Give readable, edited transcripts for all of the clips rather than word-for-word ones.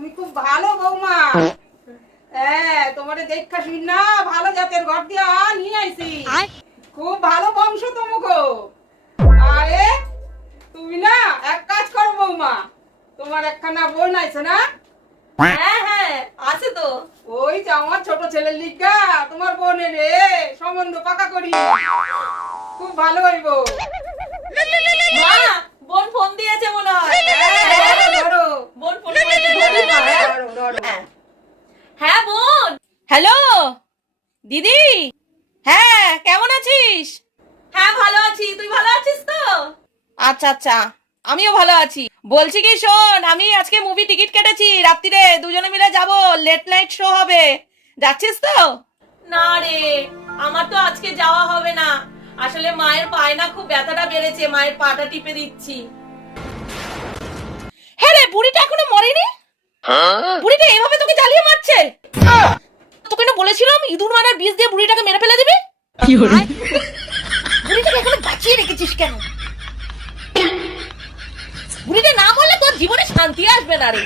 তুমি খুব ভালো বৌমা। হ্যাঁ, তোমারে দেখা শুন না ভালো জাতের ঘর দিয়া নিয়ে আইছি। খুব ভালো বংশ তোমাকে। আরে তুমি না এক কাজ করো বৌমা, তোমার একখানা বোন আছে না? হ্যাঁ হ্যাঁ আছে তো। ওই যে আমার ছোট ছেলের লিগা তোমার বোনের রে সম্বন্ধ পাকা করি, খুব ভালো হইব। মা, বোন ফোন দিয়েছে মনে হয়। ধরো বোন ফোন করেছে, ধরো মা, হ্যাঁ? ধরো ধরো। হ্যাঁ বোন। হ্যালো দিদি, হ্যাঁ কেমন আছিস? হ্যাঁ ভালো আছি, তুই ভালো আছিস তো? আচ্ছা আচ্ছা, আমিও ভালো আছি। বলছি কি শোন, আমি আজকে মুভি টিকিট কেটেছি, রাত্রিরে দুজনে মিলে যাব, লেট নাইট শো হবে। যাচ্ছিস তো? না রে, আমার তো আজকে যাওয়া হবে না। আসলে মায়ের পায়ে না খুব ব্যথাটা বেড়েছে, মায়ের পাটা টিপে দিচ্ছি। হ্যাঁ রে, বুড়িটা এখনো মরেনি? বুড়িটা এইভাবে তোকে জ্বালিয়ে মারছে? তোকে না বলেছিলাম ইঁদুর মারার বিষ দিয়ে বুড়িটাকে মেরে ফেলে দিবি। বুড়িটাকে এখনো বাঁচিয়ে রেখেছিস কেন? বুড়িটা না মরলে তোর জীবনে শান্তি আসবে না রে।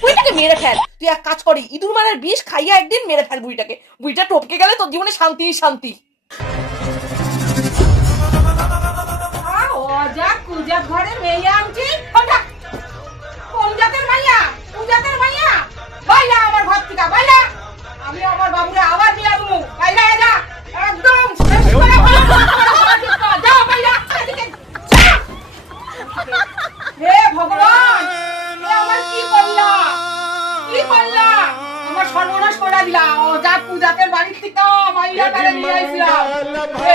বুড়িটাকে মেরে ফেল। তুই এক কাজ করি, ইঁদুর মারার বিষ খাইয়ে একদিন মেরে ফেল বুড়িটাকে। বুড়িটা টপকে গেলে তোর জীবনে শান্তি শান্তি। অজাক কুজাক ঘরে মেয়ে আনছি। কোন জাতের মাইয়া? কোন জাতের মাইয়া? বাইরা আমার ঘর থেকে বাইরা। আমি আমার বাবুরে আবার বিয়া দেবো। বাইরা যা, একদম শেষ করে ফেলো। যাও বাইরা, এদিকে যা। হে ভগবান, এ আমার কি করলা? কি করলা? আমার সর্বনাশ করে দিলা। অজাক কুজাকের বাড়ির থেকে মাইয়া তারে নিয়ে আইছিলাম। হে